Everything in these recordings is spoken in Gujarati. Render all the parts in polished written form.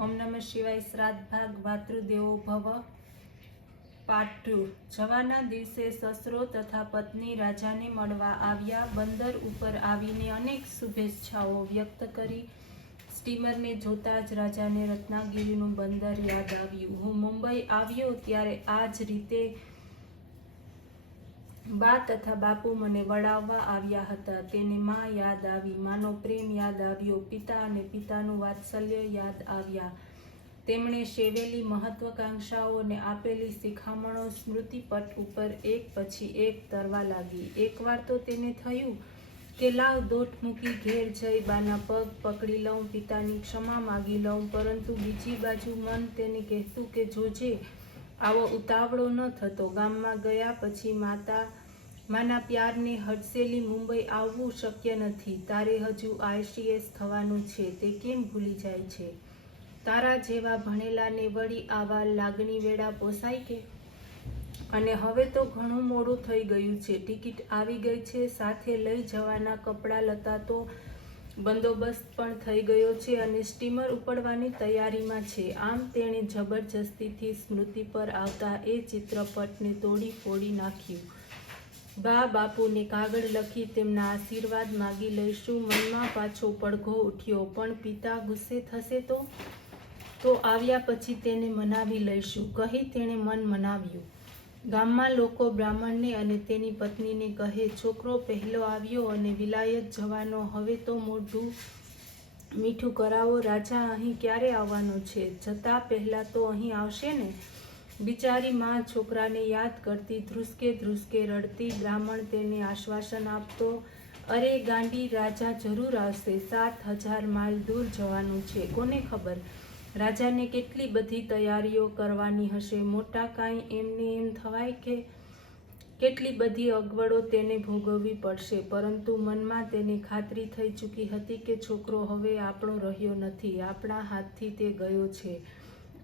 ઓમ નમઃ શિવાય. શ્રાદ્ધ ભાગ ભાતૃદેવો ભવ પાર્ટ 2. જવાના દિવસે સસરો તથા પત્ની રાજાને મળવા આવ્યા. બંદર ઉપર આવીને અનેક શુભેચ્છાઓ વ્યક્ત કરી. સ્ટીમરને જોતા જ રાજાને રત્નાગિરીનું બંદર યાદ આવ્યું. હું મુંબઈ આવ્યો ત્યારે આ જ રીતે બા તથા બાપુ મને વળાવવા આવ્યા હતા. તેને માં યાદ આવી, માનો પ્રેમ યાદ આવ્યો, પિતા અને પિતાનું વાત્સલ્ય યાદ આવ્યા. તેમણે સેવેલી મહત્વાકાંક્ષાઓને આપેલી શિખામણો સ્મૃતિપટ ઉપર એક પછી એક તરવા લાગી. એકવાર તો તેને થયું કે લાવ દોટ મૂકી ઘેર જઈ બાના પગ પકડી લઉં, પિતાની ક્ષમા માગી લઉં. પરંતુ બીજી બાજુ મન તેને કહેતું કે જોજે આવો ઉતાવળો ન થતો. ગામમાં ગયા પછી માના પ્યારને હડસેલી મુંબઈ આવવું શક્ય નથી. તારે હજુ ICS થવાનું છે, તે કેમ ભૂલી જાય છે? તારા જેવા ભણેલાને વળી આવા લાગણી વેળા પોસાય કે? અને હવે તો ઘણું મોડું થઈ ગયું છે. ટિકિટ આવી ગઈ છે, સાથે લઈ જવાના કપડાં લતા તો બંદોબસ્ત પણ થઈ ગયો છે અને સ્ટીમર ઉપડવાની તૈયારીમાં છે. આમ તેણે જબરજસ્તીથી સ્મૃતિ પર આવતા એ ચિત્રપટને તોડી ફોડી નાખ્યું. બા બાપુને કાગળ લખી તેમના આશીર્વાદ માગી લઈશું. મનમાં પાછો પડઘો ઉઠ્યો, પણ પિતા ગુસ્સે થશે તો આવ્યા પછી તેને મનાવી લઈશું, કહી તેણે મન મનાવ્યું. ગામમાં લોકો બ્રાહ્મણને અને તેની પત્નીને કહે, છોકરો પહેલો આવ્યો અને વિલાયત જવાનો, હવે તો મોઢું મીઠું કરાવો. રાજા અહીં ક્યારે આવવાનો છે? જતા પહેલા તો અહીં આવશે ને? બિચારી માં છોકરાને યાદ કરતી ધ્રુસકે ધ્રુસકે રડતી. બ્રાહ્મણ તેને આશ્વાસન આપતો, અરે ગાંડી, રાજા જરૂર આવશે. 7,000 માઇલ દૂર જવાનું છે. કોને ખબર રાજાને કેટલી બધી તૈયારીઓ કરવાની હશે. મોટા કાંઈ એમને એમ થવાય કે? કેટલી બધી અગવડો તેને ભોગવવી પડશે. પરંતુ મનમાં તેને ખાતરી થઈ ચૂકી હતી કે છોકરો હવે આપણો રહ્યો નથી, આપણા હાથથી તે ગયો છે.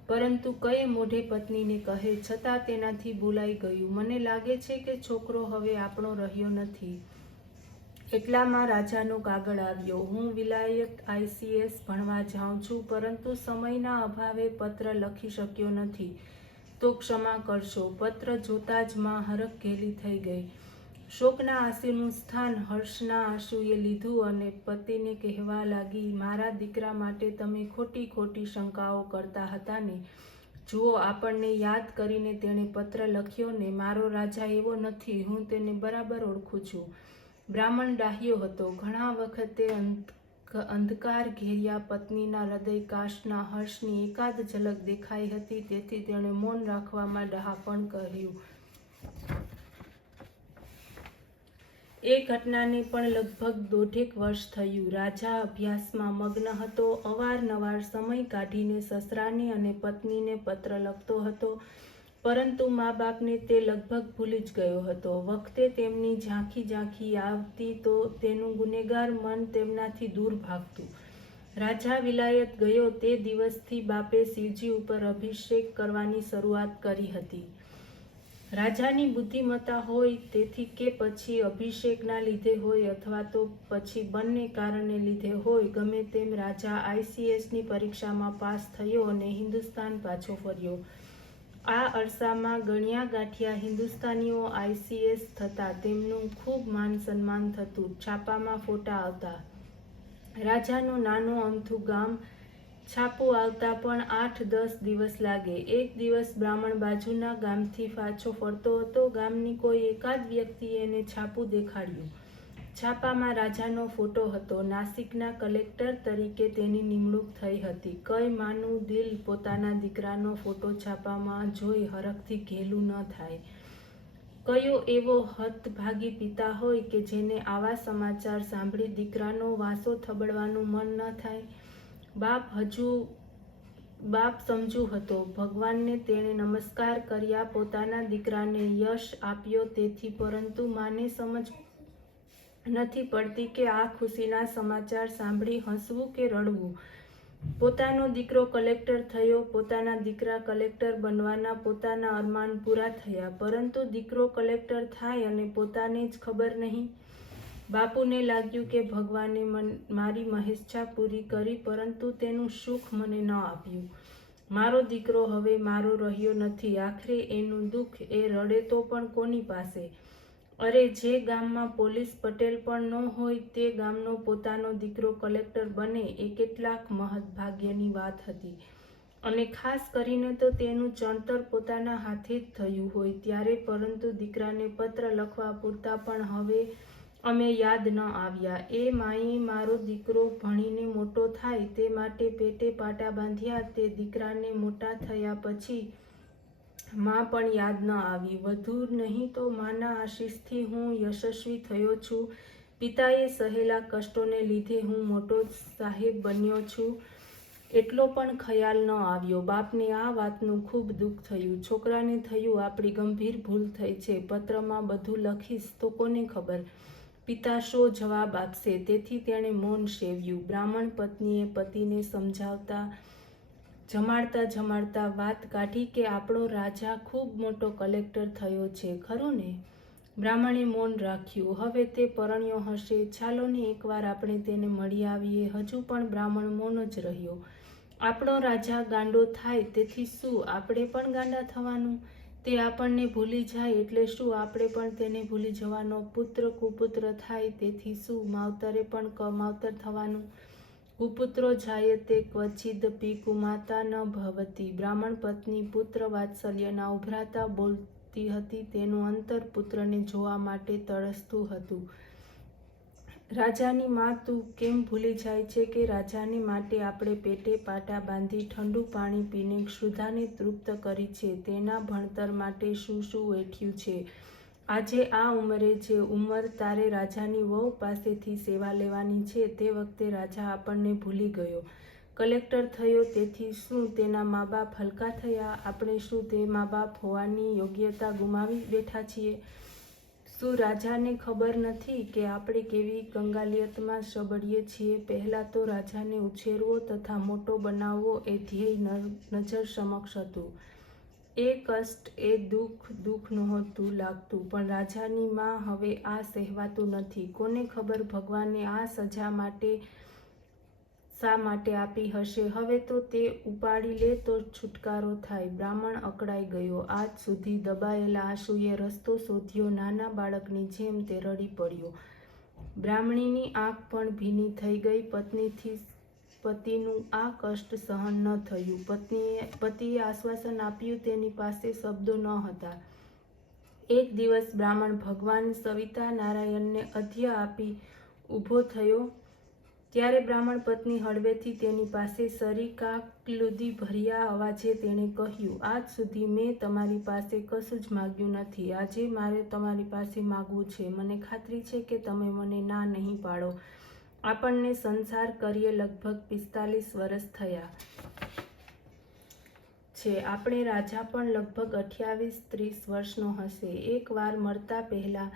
પરંતુ કયે મોઢે પત્નીને કહે? છતાં તેનાથી ભૂલાઈ ગયું. મને લાગે છે કે છોકરો હવે આપણો રહ્યો નથી. એટલામાં રાજાનો કાગળ આવ્યો. હું વિલાયત ICS ભણવા જાઉં છું, પરંતુ સમયના અભાવે પત્ર લખી શક્યો નથી, તો ક્ષમા કરશો. પત્ર જોતા જ માં હરખઘેલી થઈ ગઈ. શોકના આંસુનું સ્થાન હર્ષના આંસુએ લીધું અને પતિને કહેવા લાગી, મારા દીકરા માટે તમે ખોટી ખોટી શંકાઓ કરતા હતા ને? જુઓ, આપણને યાદ કરીને તેણે પત્ર લખ્યો ને. મારો રાજા એવો નથી, હું તેને બરાબર ઓળખું છું. બ્રાહ્મણ ડાહ્યો હતો. ઘણા વખતે અંધકાર ઘેર્યા પત્નીના હૃદયકાશના હર્ષની એકાદ ઝલક દેખાઈ હતી, તેથી તેણે મૌન રાખવામાં ડહાપણ કર્યું. એ ઘટનાને પણ લગભગ 1.5 વર્ષ થયું. રાજા અભ્યાસમાં મગ્ન હતો. અવારનવાર સમય કાઢીને સસરાને અને પત્નીને પત્ર લખતો હતો, પરંતુ મા બાપને તે લગભગ ભૂલી જ ગયો હતો. વખતે તેમની ઝાંખી આવતી તો તેનું ગુનેગાર મન તેમનાથી દૂર ભાગતું. રાજા વિલાયત ગયો તે દિવસથી બાપે શિવજી ઉપર અભિષેક કરવાની શરૂઆત કરી હતી. રાજાની બુદ્ધિમત્તા હોય તેથી, કે પછી અભિષેકના લીધે હોય અથવા તો પછી બંને કારણને લીધે હોય, ગમે તેમ રાજા ICSની પરીક્ષામાં પાસ થયો અને હિન્દુસ્તાન પાછો ફર્યો. આ અરસામાં ગણ્યા ગાંઠ્યા હિન્દુસ્તાનીઓ ICS થતા. તેમનું ખૂબ માન સન્માન થતું. છાપામાં ફોટા આવતા. રાજાનું નાનું અમથું ગામ. છાપું આવતા પણ 8-10 દિવસ લાગે. એક દિવસ બ્રાહ્મણ બાજુના ગામથી પાછો ફરતો હતો. ગામની કોઈ એકાદ વ્યક્તિએ એને છાપું દેખાડ્યું. છાપામાં રાજાનો ફોટો હતો. નાસિકના કલેક્ટર તરીકે તેની નિમણૂક થઈ હતી. કઈ માનું દિલ પોતાના દીકરાનો ફોટો છાપામાં જોઈ હરખથી ઘેલું ન થાય? કયો એવો હતભાગી પિતા હોય કે જેને આવા સમાચાર સાંભળી દીકરાનો વાંસો થબડવાનું મન ન થાય? બાપ સમજુ હતો. ભગવાનને તેણે નમસ્કાર કર્યા, પોતાના દીકરાને યશ આપ્યો તેથી, પરંતુ માને સમજ નથી પડતી કે આ ખુશીના સમાચાર સાંભળી હસવું કે રડવું. પોતાનો દીકરો કલેક્ટર થયો, પોતાના દીકરા કલેક્ટર બનવાના પોતાના અરમાન પૂરા થયા, પરંતુ દીકરો કલેક્ટર થાય અને પોતાને જ ખબર નહીં. બાપુને લાગ્યું કે ભગવાને મારી મહેચ્છા પૂરી કરી, પરંતુ તેનું સુખ મને ન આપ્યું. મારો દીકરો હવે મારો રહ્યો નથી. આખરે એનું દુઃખ એ રડે તો પણ કોની પાસે? અરે, જે ગામમાં પોલીસ પટેલ પણ ન હોય તે ગામનો પોતાનો દીકરો કલેક્ટર બને એ કેટલાક મહદભાગ્યની વાત હતી. અને ખાસ કરીને તો તેનું ચણતર પોતાના હાથે જ થયું હોય ત્યારે. પરંતુ દીકરાને પત્ર લખવા પૂરતા પણ હવે અમે યાદ ન આવ્યા. એ માએ મારો દીકરો ભણીને મોટો થાય તે માટે પેટે પાટા બાંધ્યા. તે દીકરાને મોટા થયા પછી માં પણ યાદ ન આવી. વધુ નહીં તો માના આશીષથી હું યશસ્વી થયો છું. પિતાએ સહેલા કષ્ટોને લીધે હું મોટો સાહેબ બન્યો છું એટલો પણ ખ્યાલ ન આવ્યો. બાપને આ વાતનું ખૂબ દુઃખ થયું. છોકરાને થયું આપણી ગંભીર ભૂલ થઈ છે. પત્રમાં બધું લખીશ તો કોને ખબર પિતા શો જવાબ આપશે? તેથી તેણે મૌન સેવ્યું. બ્રાહ્મણ પત્નીએ પતિને જમાડતા વાત કાઢી કે આપણો રાજા ખૂબ મોટો કલેક્ટર થયો છે, ખરું ને? બ્રાહ્મણે મૌન રાખ્યું. હવે તે પરણ્યો હશે. ચાલો ને એકવાર આપણે તેને મળી આવીએ. હજુ પણ બ્રાહ્મણ મૌન જ રહ્યો. આપણો રાજા ગાંડો થાય તેથી શું આપણે પણ ગાંડા થવાનું? તે આપણને ભૂલી જાય એટલે શું આપણે પણ તેને ભૂલી જવાનો? પુત્ર કુપુત્ર થાય તેથી શું માવતરે પણ કમાવતર થવાનું? કુપુત્રો જાયતે ક્વચિદપી કુમાતા ન ભવતી. બ્રાહ્મણ પત્ની પુત્ર વાત્સલ્યના ઉભરાતા બોલતી હતી. તેનું અંતર પુત્રને જોવા માટે તરસતું હતું. રાજાની માં, તું કેમ ભૂલી જાય છે કે રાજાને માટે આપણે પેટે પાટા બાંધી ઠંડુ પાણી પીને ક્ષુધાને તૃપ્ત કરી છે? તેના ભણતર માટે શું શું વેઠ્યું છે? આજે આ ઉંમરે જે ઉંમર તારે રાજાની વહુ પાસેથી સેવા લેવાની છે તે વખતે રાજા આપણને ભૂલી ગયો. કલેક્ટર થયો તેથી શું તેના મા બાપ હલકા થયા? આપણે શું તે મા બાપ હોવાની યોગ્યતા ગુમાવી બેઠા છીએ? શું રાજાને ખબર નથી કે આપણે કેવી કંગાલિયતમાં સબડીએ છીએ? પહેલાં તો રાજાને ઉછેરવો તથા મોટો બનાવવો એ ધ્યેય નજર સમક્ષ હતું. એ કષ્ટ, એ દુઃખ નહોતું લાગતું. પણ રાજાની માં હવે આ સહેવાતું નથી. કોને ખબર ભગવાને આ સજા શા માટે આપી હશે? હવે તો તે ઉપાડી લે તો છુટકારો થાય. બ્રાહ્મણ અકળાઈ ગયો. આજ સુધી દબાયેલા આંસુએ રસ્તો શોધ્યો. નાના બાળકની જેમ તે રડી પડ્યો. બ્રાહ્મણીની આંખ પણ ભીની થઈ ગઈ. પતિનું આ કષ્ટ સહન ન થયું. પતિએ આશ્વાસન આપ્યું. તેની પાસે શબ્દો ન હતા. એક દિવસ બ્રાહ્મણ ભગવાન સવિતા નારાયણને અધ્ય આપી ઊભો થયો. ત્યારે બ્રાહ્મણ પત્ની હળવેથી તેની પાસે સરી કાકલુદી ભર્યા અવાજે તેણે કહ્યું, આજ સુધી મેં તમારી પાસે કશું જ માગ્યું નથી. આજે મારે તમારી પાસે માગવું છે. મને ખાતરી છે કે તમે મને ના નહીં પાડો. આપણને સંસાર કરીએ લગભગ 45 વર્ષ થયા છે. આપણે રાજા પણ લગભગ 28-30 વર્ષનો હશે. એકવાર મરતા પહેલા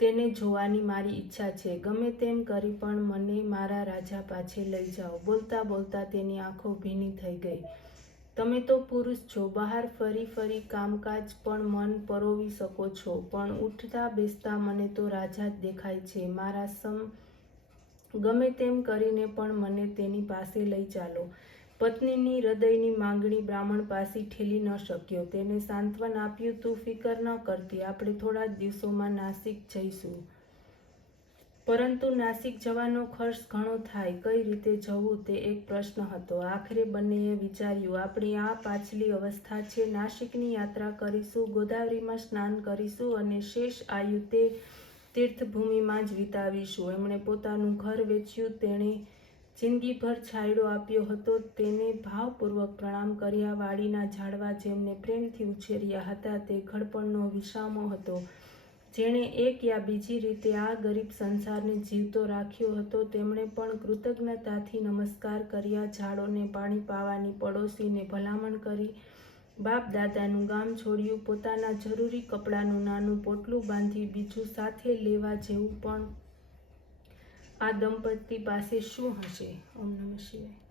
તેને જોવાની મારી ઈચ્છા છે. ગમે તેમ કરી પણ મને મારા રાજા પાસે લઈ જાઓ. બોલતા બોલતા તેની આંખો ભીની થઈ ગઈ. તમે તો પુરુષ છો. બહાર ફરી કામકાજ પણ મન પરોવી શકો છો. પણ ઉઠતા બેસતા મને તો રાજા જ દેખાય છે. મારા સમ ગમે તેમ કરીને પણ મને તેની પાસે લઈ ચાલો. પત્નીની હૃદયની માંગણી બ્રાહ્મણ પાસે ઠેલી ન શક્યો. તેને સાંત્વન આપ્યું, તું ફિકર ન કરતી. આપણે થોડા જ દિવસોમાં નાસિક જઈશું. પરંતુ નાસિક જવાનો ખર્ચ ઘણો થાય. કઈ રીતે જવું તે એક પ્રશ્ન હતો. આખરે બંનેએ વિચાર્યું, આપણી આ પાછલી અવસ્થા છે. નાસિકની યાત્રા કરીશું, ગોદાવરીમાં સ્નાન કરીશું અને શેષ આયુ તે તીર્થભૂમિમાં જ વિતાવીશું. એમણે પોતાનું ઘર વેચ્યું. તેણે જિંદગીભર છાંયડો આપ્યો હતો. તેને ભાવપૂર્વક પ્રણામ કર્યા. વાડીના ઝાડવા જેમને પ્રેમથી ઉછેર્યા હતા તે ઘડપણનો વિસામો હતો. જેણે એક યા બીજી રીતે આ ગરીબ સંસારને જીવતો રાખ્યો હતો તેમણે પણ કૃતજ્ઞતાથી નમસ્કાર કર્યા. ઝાડોને પાણી પાવાની પડોશીને ભલામણ કરી. બાપ દાદાનું ગામ છોડ્યું. પોતાના જરૂરી કપડાનું નાનું પોટલું બાંધી બીજું સાથે લેવા જેવું પણ આ દંપતી પાસે શું હશે? ઓમ નમઃ શિવાય.